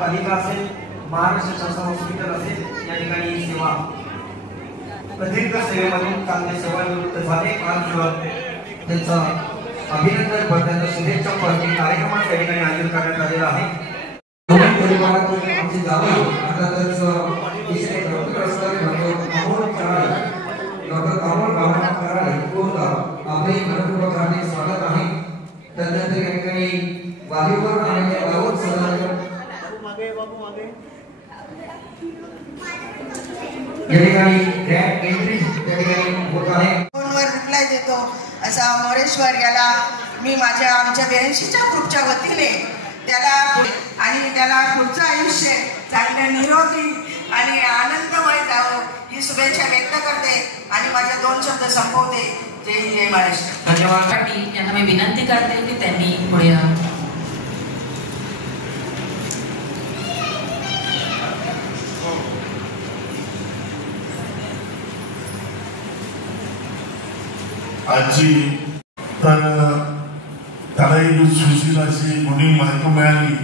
पालिका असेल, महाराष्ट्र शासन हॉस्पिटल असेल, या ठिकाणी सेवा प्रदीर्घ सेवेमधून चांगले सेवानिवृत्त झाले. आज त्यांचं अभिनंदन करताना शुभेच्छा पत्र कार्यक्रमाच्या ठिकाणी आयोजन करण्यात आलेला आहे. परिवारातून आमचे जावई अर्थातच विषय डॉक्टर असतात डॉक्टर अमोल कराळे कोणता आपले मनपूर्वक हार्दिक स्वागत आहे. त्यानंतर या ठिकाणी वालीवर आणि गावोत सदाचार या ठिकाणी ग्रँड एंट्री या ठिकाणी होत आहे. फोनवर रिप्लाय देतो असा मोरेश्वर याला मी आमच्या 82च्या ग्रुपच्या वतीने त्याला पुढचं आयुष्य चांगलं निरोगी आणि आनंदमय जावो ही शुभेच्छा व्यक्त करते आणि माझे 2 शब्द संपवते. जय महाराष्ट्र. धन्यवाद. यांना मी विनंती करते की त्यांनी पुढे आजी तर त्यालाही सुशील अशी मोठी माहिती मिळाली.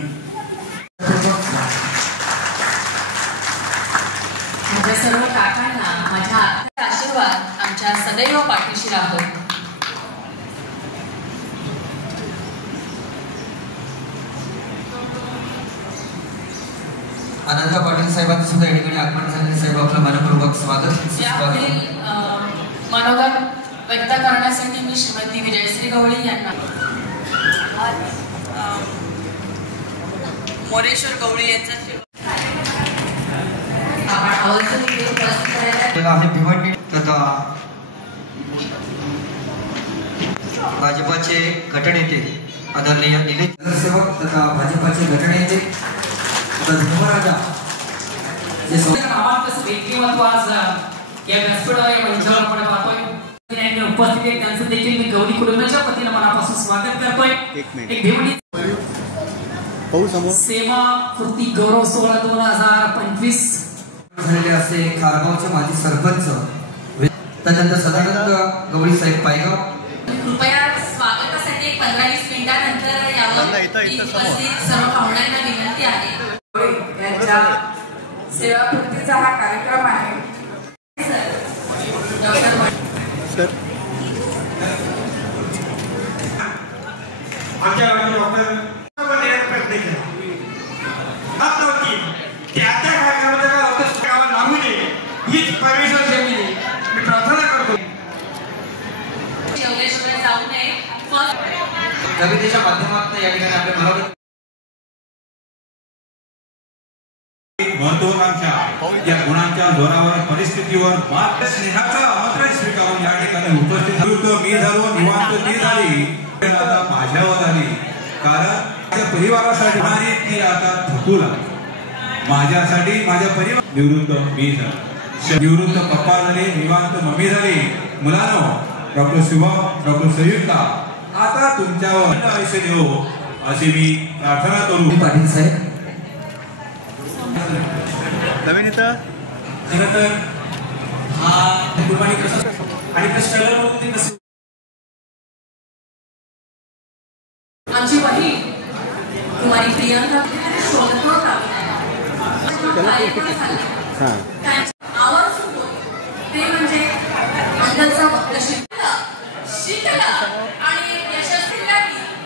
माझ्या सर्व काकांना माझ्या आशीर्वाद आमच्या सदैव पाठीशी राहतो. अनंत पाटील साहेबांचं सुद्धा या ठिकाणी आगमन झाले. साहेब आपलं मनपूर्वक स्वागत. यापुढील मनोगत व्यक्त करण्यासाठी मी श्रीमती विजयश्री गवळी यांना मोरेश्वर गवळी यांचा भिवंडी तथा भाजपाचे गटनेते आदरणीय निलेश नगरसेवक तथा भाजपाचे गटनेते धर्मराजा व्यक्तिमत्व आज या व्यासपीठावर या मंचावर आपण पाहतोय. उपस्थित आहे त्यांचं देखील मी गौरी कुटुंबाच्या वतीने मनापासून स्वागत करतोय. एक भिवंडी सेवा पूर्ती गौरव सोहळा 2025 झालेले असे खारगावचे माजी सरपंच त्यानंतर सदानंद गवळी साहेब पायगाव कृपया स्वागतासाठी 15-20 मिनिटांनंतर यावर उपस्थित सर्व पाहुण्यांना विनंती आहे. यांच्या सेवापूर्तीचा हा कार्यक्रम आहे. आमच्या डॉक्टर प्रयत्न केला त्या कार्यक्रमाच्या लागू नये हीच परमेश्वर मी प्रार्थना करतो. जेवल्याशिवाय जाऊ नये. कवितेच्या माध्यमातून या ठिकाणी आपले महाराज महत्वाकांक्षा या गुणांच्या जोरावर परिस्थितीवर मात्र स्नेहाचा आमंत्रण स्वीकारून या ठिकाणी उपस्थित मी झालो निवांत ती झाली आता माझ्यावर आली. कारण माझ्या परिवारासाठी होणारी ती आता थकू लागली. माझ्यासाठी माझ्या परिवार निवृत्त मी झालो. निवृत्त पप्पा झाले, निवांत मम्मी झाली. मुलांनो डॉक्टर शुभम डॉक्टर संयुक्ता आता तुमच्यावर आयुष्य देऊ अशी मी प्रार्थना करू. पाटील साहेब नवीन इथं खरं हा कुर्बानी कसा आणि कष्टाला होते कसे आमची बहीण कुमारी प्रियांका शोधत आवर्जून ते म्हणजे अंगलचा भक्त शिकला आणि यशस्वीला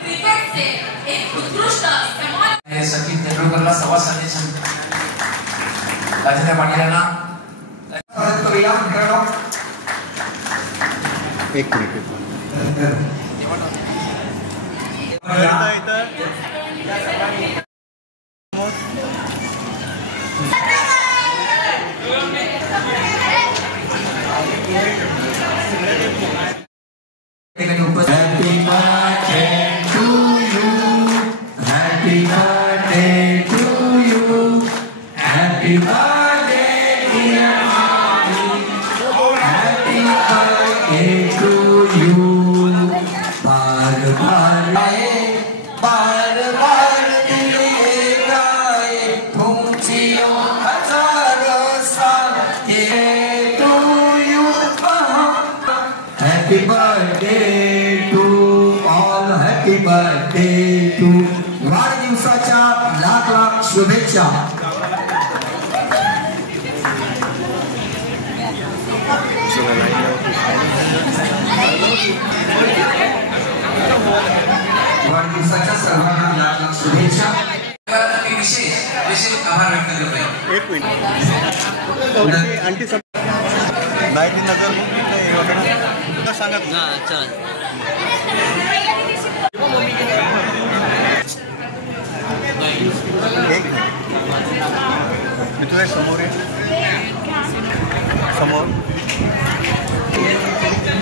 क्रिकेटचे एक उत्कृष्ट सचिन तेंडुलकरला सव्वा साडे राजेंद्र पाटीलांना एक minute Happy birthday to all, happy birthday to वाढदिवसाच्या लाख लाख शुभेच्छा. शुभेच्छा. वाढदिवसाच्या सर्वांना लाख शुभेच्छा. मी विशेष आभार व्यक्त करतोय. एक मिनिट आंटी सब नाही नगर वगैरे सांगा चला. एक मिनिट समोर समोर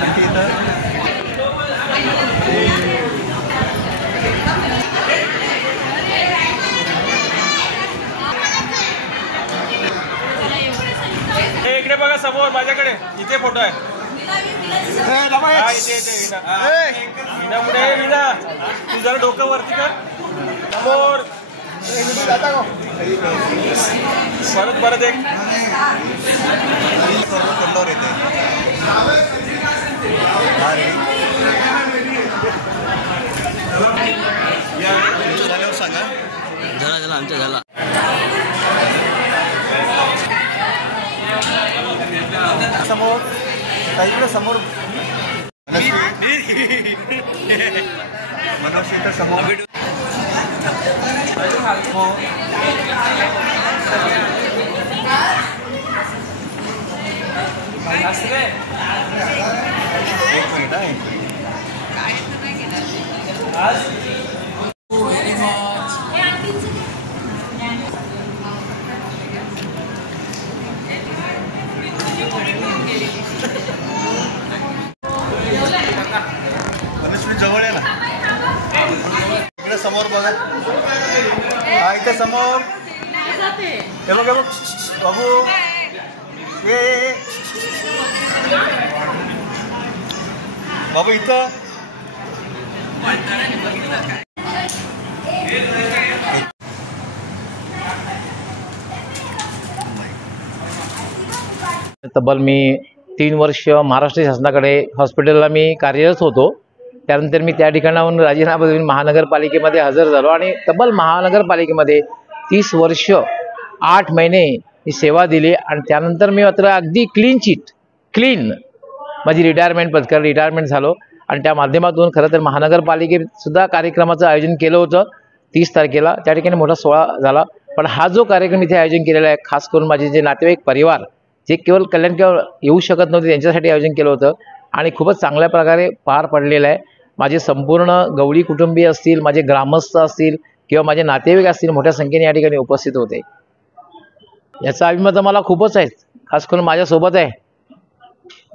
आणखी इथं इकडे बघा समोर माझ्याकडे इथे फोटो आहे. पुढे विना तू जरा डोकं वरती कर. समोर परत एक झाल्यावर सांगा. झाला आमच्या झाला. समोर इकडे समोर मनोज समोर एक मिनिट आहे. जवळ आहे ना इकडे समोर बघा. हा इथे समोर हे बघ बाबू ये बाबू इथं तब्बल मी 3 वर्ष महाराष्ट्र शासनाकडे हॉस्पिटलला मी कार्यरत होतो. त्यानंतर मी त्या ठिकाणाहून राजीनामा देऊन महानगरपालिकेमध्ये हजर झालो आणि तब्बल महानगरपालिकेमध्ये 30 वर्ष 8 महिने ही सेवा दिली आणि त्यानंतर मी मात्र अगदी क्लीन माझी रिटायरमेंट झालो आणि त्या माध्यमातून खरं तर महानगरपालिकेतसुद्धा कार्यक्रमाचं आयोजन केलं होतं 30 तारखेला. त्या ठिकाणी मोठा सोहळा झाला. पण हा जो कार्यक्रम इथे आयोजन केलेला आहे खास करून माझे जे नातेवाईक परिवार जे केवळ कल्याण केवळ येऊ शकत नव्हते त्यांच्यासाठी आयोजन केलं होतं आणि खूपच चांगल्या प्रकारे पार पडलेलं आहे. माझे संपूर्ण गवळी कुटुंबीय असतील, माझे ग्रामस्थ असतील किंवा माझे नातेवाईक असतील मोठ्या संख्येने या ठिकाणी उपस्थित होते. याचा अभिमान तर मला खूपच आहे. खास करून माझ्यासोबत आहे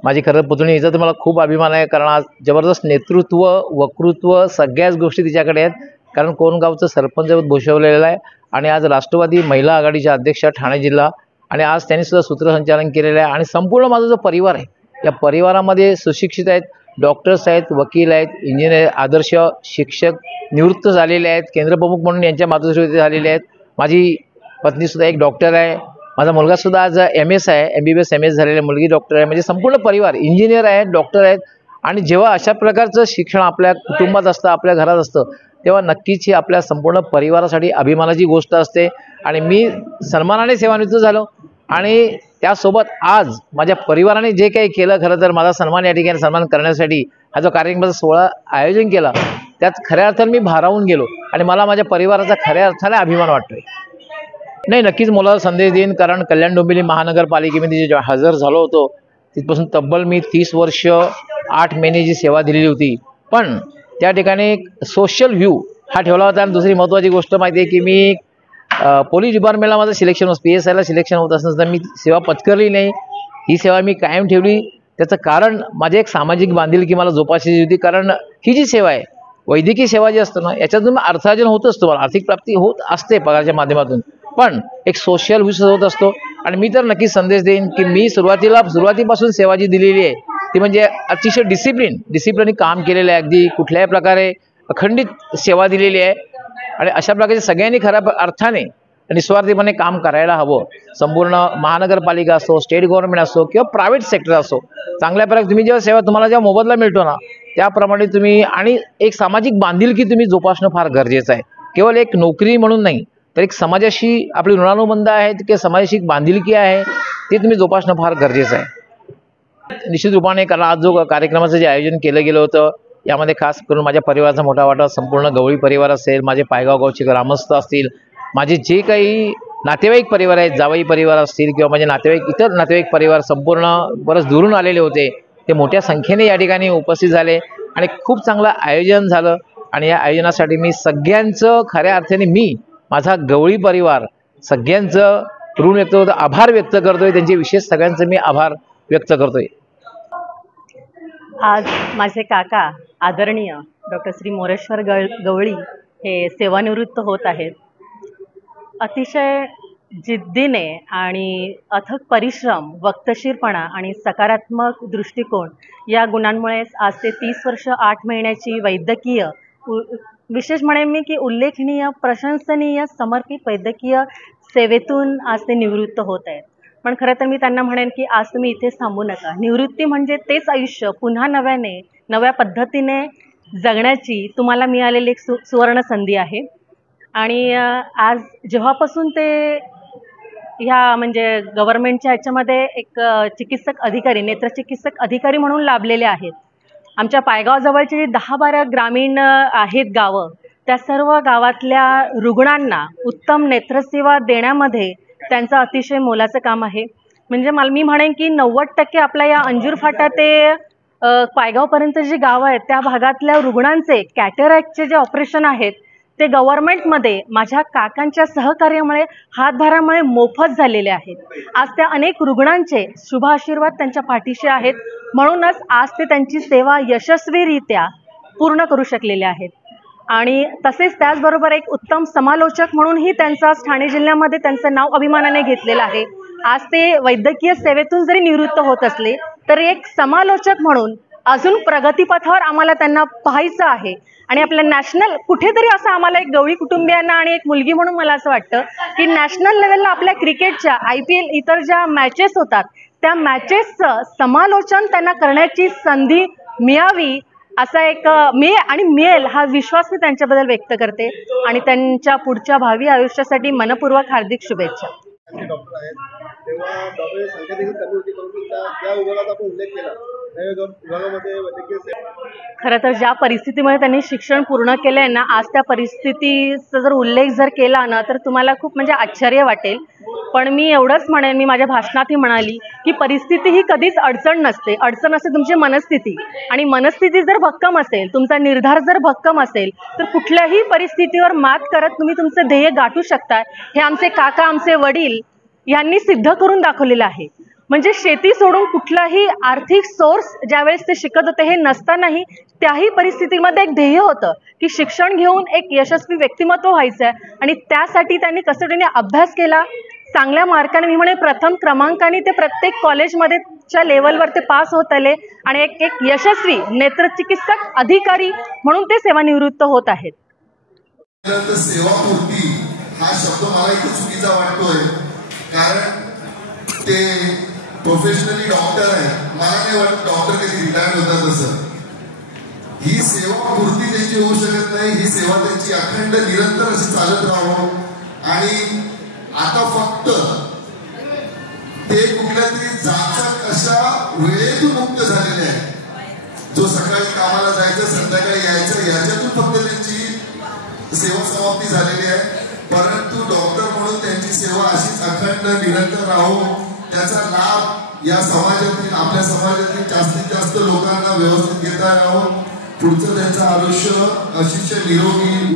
माझी खरं पुतणी. हिचा तर मला खूप अभिमान आहे कारण आज जबरदस्त नेतृत्व वक्तृत्व सगळ्याच गोष्टी तिच्याकडे आहेत. कारण कोणगावचं सरपंच भूषवलेलं आहे आणि आज राष्ट्रवादी महिला आघाडीच्या अध्यक्षा ठाणे जिल्हा आणि आज त्यांनी सुद्धा सूत्रसंचालन केलेलं आहे. आणि संपूर्ण माझा जो परिवार आहे या परिवारामध्ये सुशिक्षित आहेत, डॉक्टर्स आहेत, वकील आहेत, इंजिनियर, आदर्श शिक्षक निवृत्त झालेले आहेत, केंद्रप्रमुख म्हणून यांच्या मातोश्री झालेले आहेत. माझी पत्नीसुद्धा एक डॉक्टर आहे. माझा मुलगासुद्धा आज MS आहे, MBBS MS झालेला, मुलगी डॉक्टर आहे. म्हणजे संपूर्ण परिवार इंजिनियर आहेत, डॉक्टर आहेत. आणि जेव्हा अशा प्रकारचं शिक्षण आपल्या कुटुंबात असतं, आपल्या घरात असतं, तेव्हा नक्कीच ही आपल्या संपूर्ण परिवारासाठी अभिमानाची गोष्ट असते. आणि मी सन्मानाने सेवानिवृत्त झालो आणि त्यासोबत आज माझ्या परिवाराने जे काही केलं खरं तर माझा सन्मान या ठिकाणी सन्मान करण्यासाठी हा जो कार्यक्रमाचा सोहळा आयोजन केला त्यात खऱ्या अर्थाने मी भारावून गेलो आणि मला माझ्या परिवाराचा खऱ्या अर्थाने अभिमान वाटतोय. नाही नक्कीच मुलाला संदेश देईन कारण कल्याण डोंबिवली महानगरपालिकेमध्ये जे हजर झालो होतो तिथपासून तब्बल मी 30 वर्ष 8 महिने जी सेवा दिलेली होती. पण त्या ठिकाणी सोशल व्ह्यू हा ठेवला होता. आणि दुसरी महत्त्वाची गोष्ट माहिती आहे की मी पोलीस डिपार्टमेंटला माझं सिलेक्शन होतं, PSIला सिलेक्शन होत असताना मी सेवा पत्करली नाही. ही सेवा मी कायम ठेवली. त्याचं कारण माझे एक सामाजिक बांधिलकी मला जोपासायची होती. कारण ही जी सेवा आहे वैद्यकीय सेवा जी असतं ना याच्यातून अर्थार्जन होत असतो, मला आर्थिक प्राप्ती होत असते पगाराच्या माध्यमातून, पण एक सोशल व्ह्यू होत असतो. आणि मी तर नक्कीच संदेश देईन की मी सुरुवातीपासून सेवा जी दिलेली आहे ती म्हणजे अतिशय डिसिप्लिन काम केलेलं आहे. अगदी कुठल्याही प्रकारे अखंडित सेवा दिलेली आहे. आणि अशा प्रकारे सगळ्यांनी खऱ्या अर्थाने निस्वार्थीपणे काम करायला हवं. संपूर्ण महानगरपालिका असो, स्टेट गव्हर्नमेंट असो किंवा प्रायव्हेट सेक्टर असो, चांगल्या प्रकारे तुम्ही जेव्हा सेवा तुम्हाला जेव्हा मोबदला मिळतो ना त्याप्रमाणे तुम्ही आणि एक सामाजिक बांधिलकी तुम्ही जोपासणं फार गरजेचं आहे. केवळ एक नोकरी म्हणून नाही तर एक समाजाशी आपली ऋणानुबंध आहेत किंवा समाजाशी एक बांधिलकी आहे ते तुम्ही जोपासणं फार गरजेचं आहे निश्चित रूपाने. कारण आज जो कार्यक्रमाचं जे आयोजन केलं गेलं होतं यामध्ये खास करून माझ्या परिवाराचा मोठा वाटा, संपूर्ण गवळी परिवार असेल, माझे पायगाव गावचे ग्रामस्थ असतील, माझे जे काही नातेवाईक परिवार आहेत, जावई परिवार असतील किंवा माझे नातेवाईक इतर नातेवाईक परिवार संपूर्ण बरंच दुरून आलेले होते, ते मोठ्या संख्येने या ठिकाणी उपस्थित झाले आणि खूप चांगलं आयोजन झालं. आणि या आयोजनासाठी मी सगळ्यांचं खऱ्या अर्थाने मी माझा गवळी परिवार सगळ्यांचं ऋण व्यक्त होतं, आभार व्यक्त करतोय, त्यांचे विशेष सगळ्यांचे मी आभार व्यक्त करतोय. आज माझे काका आदरणीय डॉक्टर श्री मोरेश्वर गवळी हे सेवानिवृत्त होत आहेत. अतिशय जिद्दीने आणि अथक परिश्रम, वक्तशीरपणा आणि सकारात्मक दृष्टिकोन या गुणांमुळेच आज ते 30 वर्ष 8 महिन्याची वैद्यकीय विशेष म्हणेन मी की उल्लेखनीय, प्रशंसनीय, समर्पित वैद्यकीय सेवेतून आज ते निवृत्त होत आहेत. पण खरं तर मी त्यांना म्हणेन की आज तुम्ही इथेच थांबू नका. निवृत्ती म्हणजे तेच आयुष्य पुन्हा नव्याने नव्या पद्धतीने जगण्याची तुम्हाला मिळालेली एक सुवर्ण संधी आहे. आणि आज जेव्हापासून ते ह्या म्हणजे गव्हर्नमेंटच्या ह्याच्यामध्ये एक चिकित्सक अधिकारी, नेत्रचिकित्सक अधिकारी म्हणून लाभलेले आहेत. आमच्या पायगावजवळची जी 10-12 ग्रामीण आहेत गावं, त्या सर्व गावातल्या रुग्णांना उत्तम नेत्रसेवा देण्यामध्ये त्यांचं अतिशय मोलाचं काम आहे. म्हणजे मी म्हणेन की 90% आपल्या या अंजूर फाटा ते पायगावपर्यंत जी गावं आहेत त्या भागातल्या रुग्णांचे कॅटरॅक्टचे जे ऑपरेशन आहेत ते गव्हर्नमेंटमध्ये माझ्या काकांच्या सहकार्यामुळे, हातभारामुळे मोफत झालेले आहेत. आज त्या अनेक रुग्णांचे शुभ आशीर्वाद त्यांच्या पाठीशी आहेत. म्हणूनच आज ते त्यांची सेवा यशस्वीरित्या पूर्ण करू शकलेले आहेत. आणि तसेच त्याचबरोबर एक उत्तम समालोचक म्हणूनही त्यांचं आज ठाणे जिल्ह्यामध्ये त्यांचं नाव अभिमानाने घेतलेलं आहे. आज ते वैद्यकीय सेवेतून जरी निवृत्त होत असले तरी एक समालोचक म्हणून अजून प्रगतीपथावर आम्हाला त्यांना पाहायचं आहे. आणि आपल्या नॅशनल कुठेतरी असं आम्हाला एक गवळी कुटुंबियांना आणि एक मुलगी म्हणून मला असं वाटतं की नॅशनल लेवलला आपल्या क्रिकेटच्या IPL इतर ज्या मॅचेस होतात त्या मॅचेसचं समालोचन त्यांना करण्याची संधी मिळावी असा एक मिळेल हा विश्वास मी त्यांच्याबद्दल व्यक्त करते. आणि त्यांच्या पुढच्या भावी आयुष्यासाठी मनपूर्वक हार्दिक शुभेच्छा. खरं तर ज्या परिस्थितीमध्ये त्यांनी शिक्षण पूर्ण केलंय ना, आज त्या परिस्थितीचा जर उल्लेख जर केला ना तर तुम्हाला खूप म्हणजे आश्चर्य वाटेल. पण मी एवढंच म्हणेन, मी माझ्या भाषणातही म्हणाली की परिस्थिती ही कधीच अडचण नसते. अडचण असते तुमची मनस्थिती. आणि मनस्थिती जर भक्कम असेल, तुमचा निर्धार जर भक्कम असेल तर कुठल्याही परिस्थितीवर मात करत तुम्ही तुमचं ध्येय गाठू शकता. हे आमचे काका, आमचे वडील यांनी सिद्ध करून दाखवलेलं आहे. म्हणजे शेती सोडून कुठलाही आर्थिक सोर्स ज्यावेळेस ते शिकत होते हे नसतानाही त्याही परिस्थितीमध्ये एक ध्येय होतं की शिक्षण घेऊन एक यशस्वी व्यक्तिमत्व व्हायचं आहे. आणि त्यासाठी त्यांनी कसोटीने अभ्यास केला, चांगल्या मार्काने, मी म्हणे प्रथम क्रमांकाने ते प्रत्येक कॉलेजमध्येच्या लेवलवर ते पास होत आले आणि एक यशस्वी नेत्रचिकित्सक अधिकारी म्हणून ते सेवानिवृत्त होत आहेत. सेवापूर्ती हा शब्द मला इथे चुकीचा वाटतोय, कारण ते प्रोफेशनली डॉक्टर आहेत. मला नाही वाटत डॉक्टर कधी रिटायर्ड होतात असं. ही सेवापूर्ती त्यांची होऊ शकत नाही. ही सेवा त्यांची अखंड निरंतर अशी चालत राहावं. आणि आता फक्त ते कुठल्या तरी जाचक अशा वेळेतून मुक्त झालेले आहे. जो सकाळी कामाला जायचं, संध्याकाळी यायचं, याच्यातून फक्त त्यांची सेवा समाप्ती झालेली आहे. परंतु डॉक्टर म्हणून त्यांची सेवा अशीच अखंड निरंतर राहो, त्याचा लाभ या समाजातील, आपल्या समाजातील जास्तीत जास्त लोकांना व्यवस्थित घेता यावं. पुढचं त्यांचं आयुष्य अतिशय निरोगी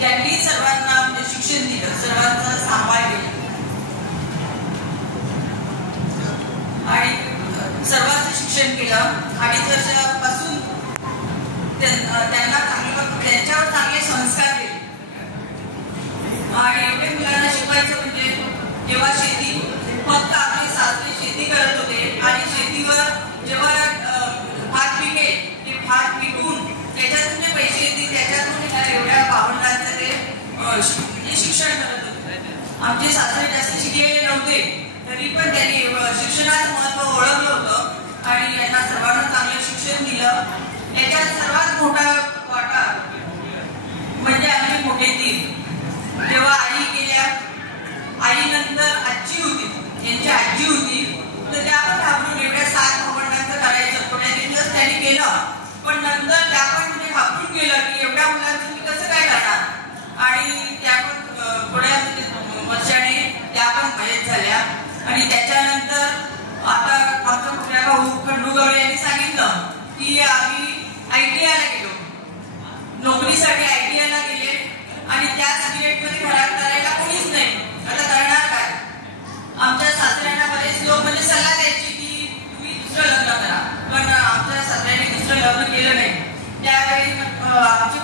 त्यांनी सर्वांना शिक्षण दिलं, सर्वांचा सांभाळ केला. आणि शिक्षण केलं 2.5 वर्षापासून त्यांना त्यांच्यावर चांगले संस्कार केले आणि एवढे मुलांना शिकवायचं म्हणजे जेव्हा शेती फक्त आपले सासरे शेती करत होते आणि शेतीवर जेव्हा भात पिकेल ते भात पिकून त्याच्यातून जे पैसे येतील त्याच्यातून एवढ्या भावंडांचं ते शिक्षण करत होते. आमचे सासरे जास्त शिकलेले नव्हते तरी पण त्यांनी शिक्षणाचं महत्त्व ओळखलं होतं आणि यांना सर्वांना चांगलं शिक्षण दिलं. याच्यात सर्वात मोठा वाटा म्हणजे आमचे मोठे दीर. जेव्हा आई गेल्या आईनंतर आजी होती, त्यांची आजी होती, तर त्या पण घाबरून एवढ्या 7 भावंडांचं करायचं थोड्या दिवस त्यांनी केलं, पण नंतर त्या पण म्हणजे घाबरून गेलं की एवढ्या मुलांचं मी कसं काय करणार आणि त्या पण थोड्या वर्षाने त्या पण मयत झाल्या. आणि त्याच्यानंतर आता आमचा मोठ्या भाऊ खंडू गवळे यांनी सांगितलं की आम्ही ITI ला गेलो, नोकरीसाठी ITI ला गेले आणि त्याच पिरियडमध्ये घरात करायला कोणीच नाही. आता करणार काय? आमच्या सासऱ्यांना बरेच लोक म्हणजे सल्ला द्यायची की तुम्ही दुसरं लग्न करा, पण आमच्या सासऱ्यांनी दुसरं लग्न केलं नाही. त्यावेळी आमची